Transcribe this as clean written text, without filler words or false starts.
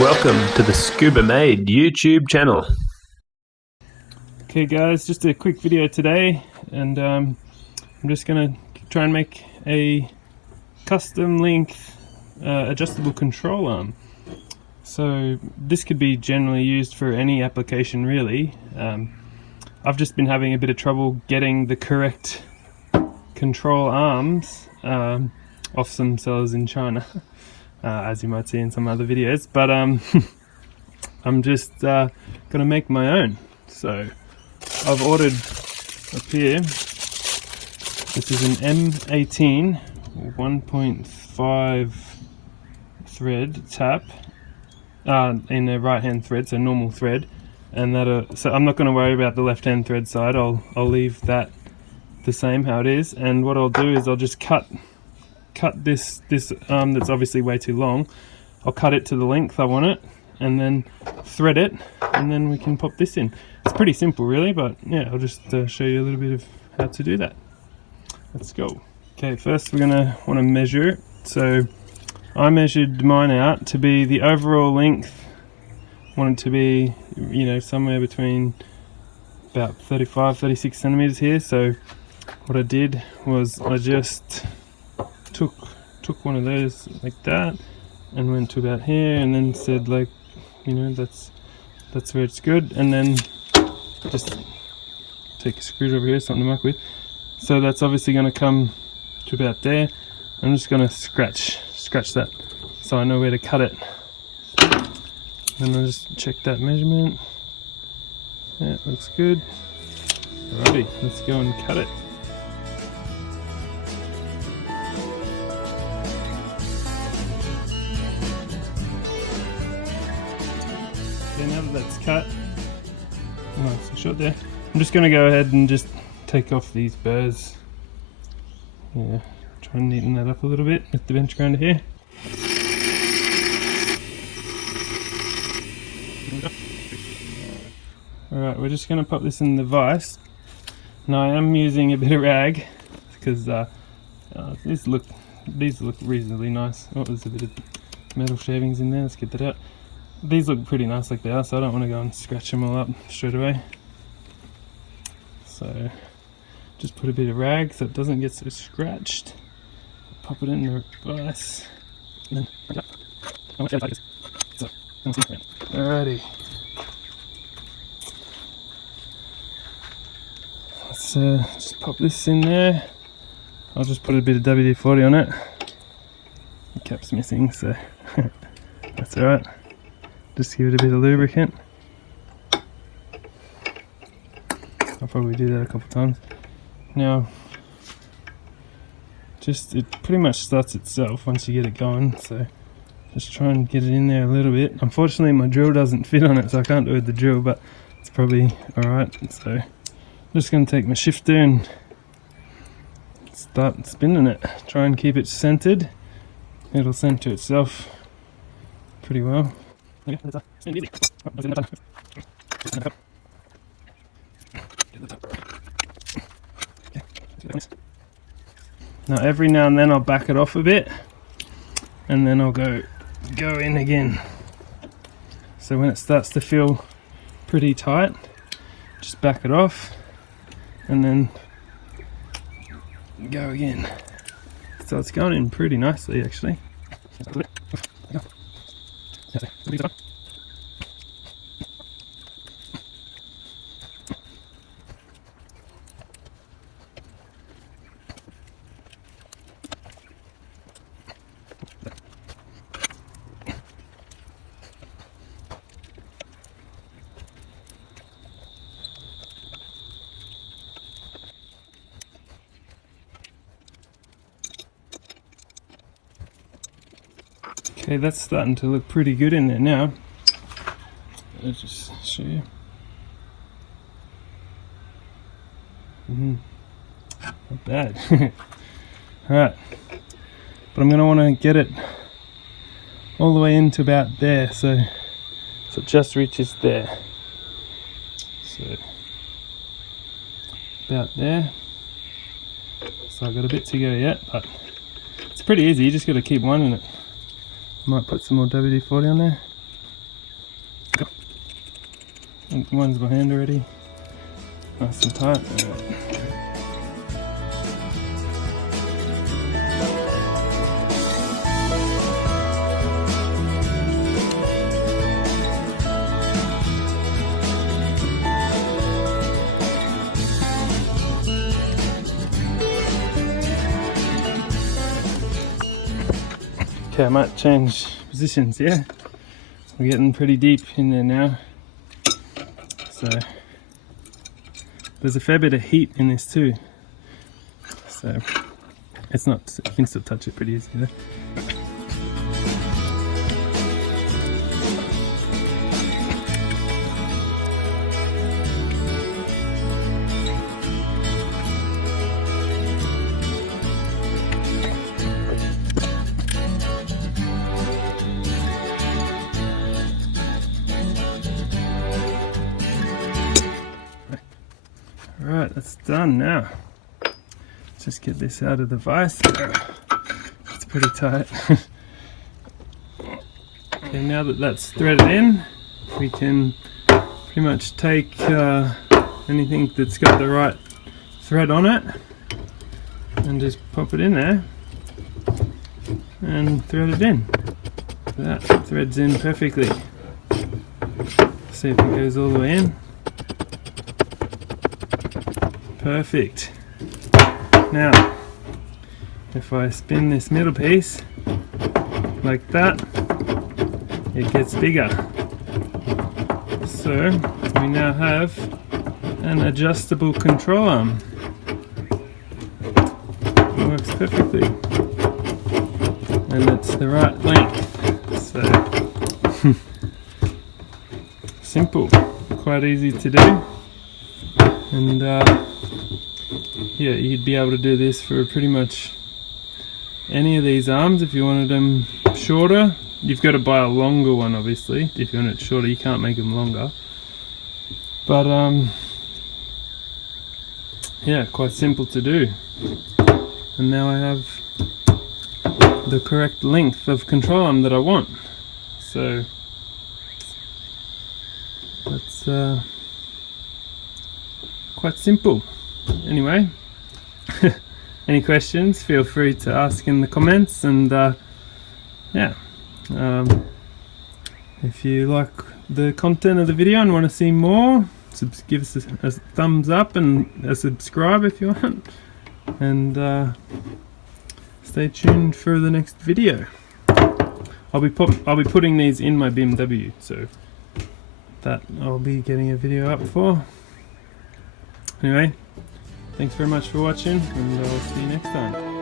Welcome to the Scuba Made YouTube channel. Okay guys, just a quick video today, and I'm just going to try and make a custom length adjustable control arm. So this could be generally used for any application really. I've just been having a bit of trouble getting the correct control arms off some sellers in China. As you might see in some other videos, but I'm just gonna make my own. So I've ordered up here, this is an M18 1.5 thread tap in the right hand thread, so normal thread, and so I'm not going to worry about the left hand thread side. I'll leave that the same how it is, and what I'll do is I'll just cut this arm that's obviously way too long. I'll cut it to the length I want it and then thread it, and then we can pop this in. It's pretty simple really, but yeah, I'll just show you a little bit of how to do that. Let's go. Okay, first we're gonna want to measure it. So I measured mine out to be the overall length. I want it to be, you know, somewhere between about 35-36 centimeters here. So what I did was I just took one of those like that and went to about here, and then said, like, you know, that's where it's good, and then just take a screwdriver here, something to muck with. So that's obviously going to come to about there. I'm just going to scratch that so I know where to cut it, and I'll just check that measurement. Yeah, it looks good. Alrighty, let's go and cut it. Okay, now that that's cut, nice and short there, I'm just going to go ahead and just take off these burrs. Yeah, try and neaten that up a little bit with the bench grinder here. Alright, we're just going to pop this in the vise. Now I am using a bit of rag because these look reasonably nice. Oh, there's a bit of metal shavings in there, let's get that out. These look pretty nice like they are, so I don't want to go and scratch them all up straight away. So just put a bit of rag so it doesn't get so scratched. Pop it in the vise. Alrighty. Let's just pop this in there. I'll just put a bit of WD-40 on it. The cap's missing, so that's alright. Just give it a bit of lubricant. I'll probably do that a couple times. Now, it pretty much starts itself once you get it going, so just try and get it in there a little bit. Unfortunately my drill doesn't fit on it, so I can't do it with the drill, but it's probably alright. So I'm just going to take my shifter and start spinning it. Try and keep it centered. It'll center itself pretty well. Now every now and then I'll back it off a bit, and then I'll go in again. So when it starts to feel pretty tight, just back it off and then go again. So it's going in pretty nicely actually. Okay, that's starting to look pretty good in there now. I'll just show you. Not bad. Alright, but I'm going to want to get it all the way into about there, so it just reaches there. So about there. So I've got a bit to go yet, but it's pretty easy. You just got to keep winding it. Might put some more WD-40 on there. One's behind already. Nice and tight. Alright. Okay, I might change positions, yeah? We're getting pretty deep in there now. So, there's a fair bit of heat in this too. So, it's not, you can still touch it pretty easy though. Alright, that's done now. Let's just get this out of the vise. It's pretty tight. Okay, now that that's threaded in, we can pretty much take anything that's got the right thread on it and just pop it in there and thread it in. So that threads in perfectly. See if it goes all the way in. Perfect. Now, if I spin this middle piece like that, it gets bigger. So we now have an adjustable control arm. It works perfectly, and it's the right length. So simple, quite easy to do, and yeah, you'd be able to do this for pretty much any of these arms. If you wanted them shorter, you've got to buy a longer one obviously. If you want it shorter, you can't make them longer. But yeah, quite simple to do. And now I have the correct length of control arm that I want. So that's quite simple. Anyway, any questions, feel free to ask in the comments, and yeah, if you like the content of the video and want to see more, give us a thumbs up and a subscribe if you want, and stay tuned for the next video. I'll be putting these in my BMW, so that I'll be getting a video up for. Anyway, thanks very much for watching, and I'll see you next time.